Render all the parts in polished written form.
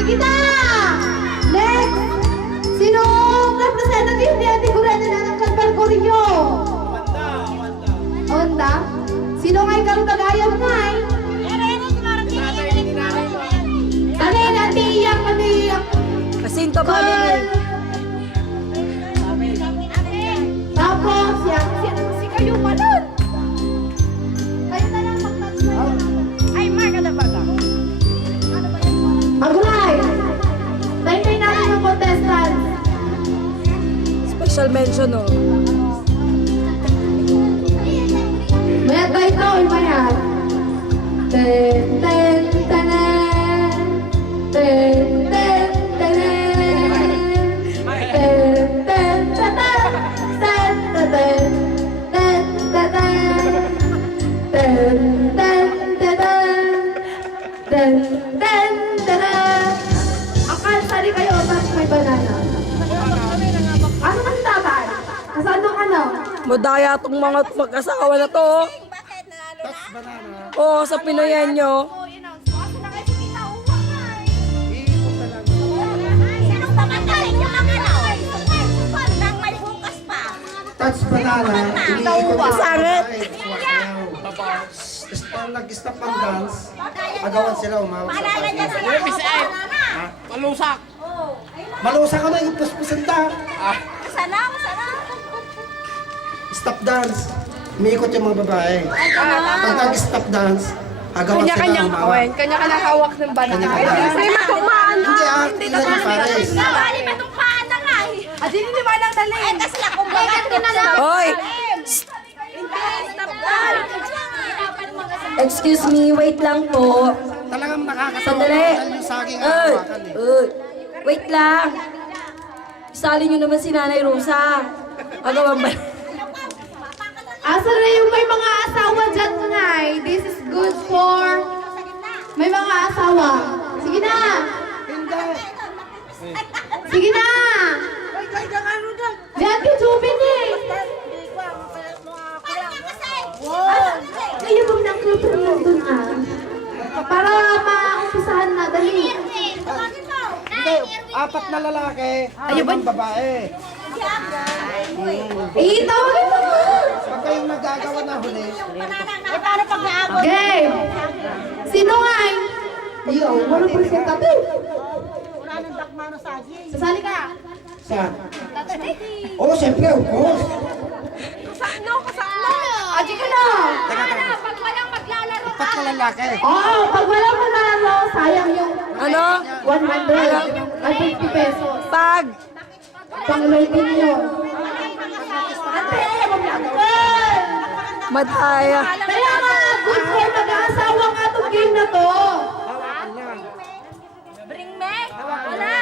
Sige na! Next! Sinong representative ni Ate Gurena na ng Kalbarcorio? Onda? Sino nga'y karutagayan nga'y? Tanay natin iyak, maniyak. Kasinto family. Tapos, si kayo pa nun. Kayo na lang magtatlo. Ay, Marga na baga. Aguray! Tayo natin yung contestant. Special mention, oh. Mayat ba ito? Mayat. Ten, ten, tenen. Ten, ten, tenen. Ten, ten, tenen. Ten, tenen. Ten, tenen. Ten, ten, tenen. Ten, ten, tenen. Akal, sali kayo, tapos may banana. Ano kasi tatay? Nasaan ang ano? Madaya tong mga mag-asawa na to, oh. Oo, sa Pinoyan nyo. Touch banana, iniikot Kasangit. Nag-stop ang dance, agawan sila, umawag sa Malusak! Malusak ka na, ipuspusan ta. Salam. Stop dance, umiikot yung mga babae. Pag nag-stop dance, agawan sila, umawag. Kanya-kanya hawak ng banana. Hindi ilan yung pares. Bali pa itong paan na nga eh. At hindi ba nang dali? Ay, kasi lang kung bakit ko na lang. Hoy! Excuse me, wait lang po. Talagang nakakatawa Sandali. yung saging hawakan eh. Wait lang. Isali nyo naman si Nanay Rosa. Agawan ba? Asa na yung may mga asawa dyan ngay? This is good for... May mga asawa. Sige na! Sige na! Diyan ka, Jubin eh! Kayo bang nang-clipper lang dun ah? Para maumpisahan na, dali. Hindi, apat na lalaki, limang babae. Eh, tawagin mo nga! Pag kayong nagagawa na huli, Paano pag naabot? Game! Sino ngay? Yo, 1% tabi. Sasali ka! saan? Oo, siyempre, of course. Aji ka na! Pag walang maglalaro. Apat ka lalaki. Oo, pag wala mo na sayang yung Ano? 100 at 50 pesos. Pag! Pang-rating yun. Ate, mag-agawin! Madaya. Kaya nga, good for mag-aasawa nga itong game na to. Bring me? Wala.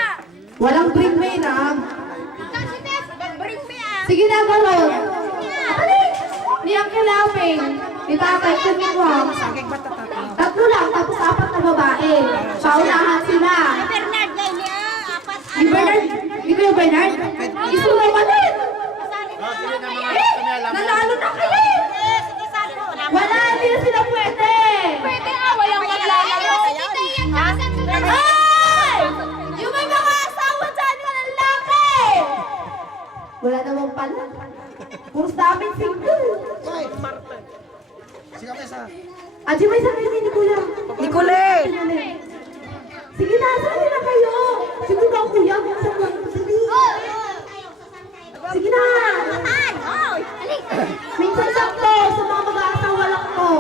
Walang bring me na. Bring me ah. Sige na, galon. Ni ang kilaping. Ni tatay ko ni Juan. Tatlo lang, tapos apat na babae. Paunahan sila. Bernard ngayon niya. Apat. Ni Bernard, di ba yung Bernard? Isura pa din. Nanalo na kayo. Wala, hindi na sila pwede. Pwede ah. Walang maglalaro. Ay! Yung may mga asawa dyan, mga lalaki! Wala namang pala. Puros namin single. Sige, Mesa. Adi, may sabihin ni Kuya. Nicole! Sige na, sali na kayo. Sige na, Kuya. Minsan lang. Sige. Sige na. Minsan lang to. Sa mga mag-aasawa lang to.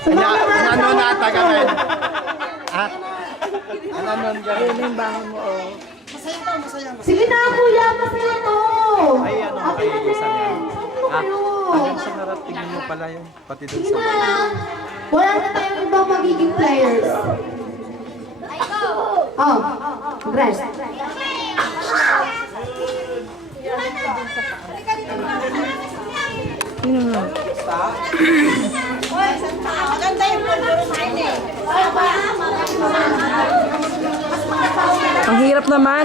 Sa mga mag-aasawa lang to. Ayun yung bangon mo, oh. Sige na, Kuya. Masaya to. Ay, ano, kaiusan yan. Sa narating mo pala yun, pati dun Sige na. Wala na tayong ibang magiging players. Oh, rest. Maganda yung pulburo sa akin eh. Ang hirap naman.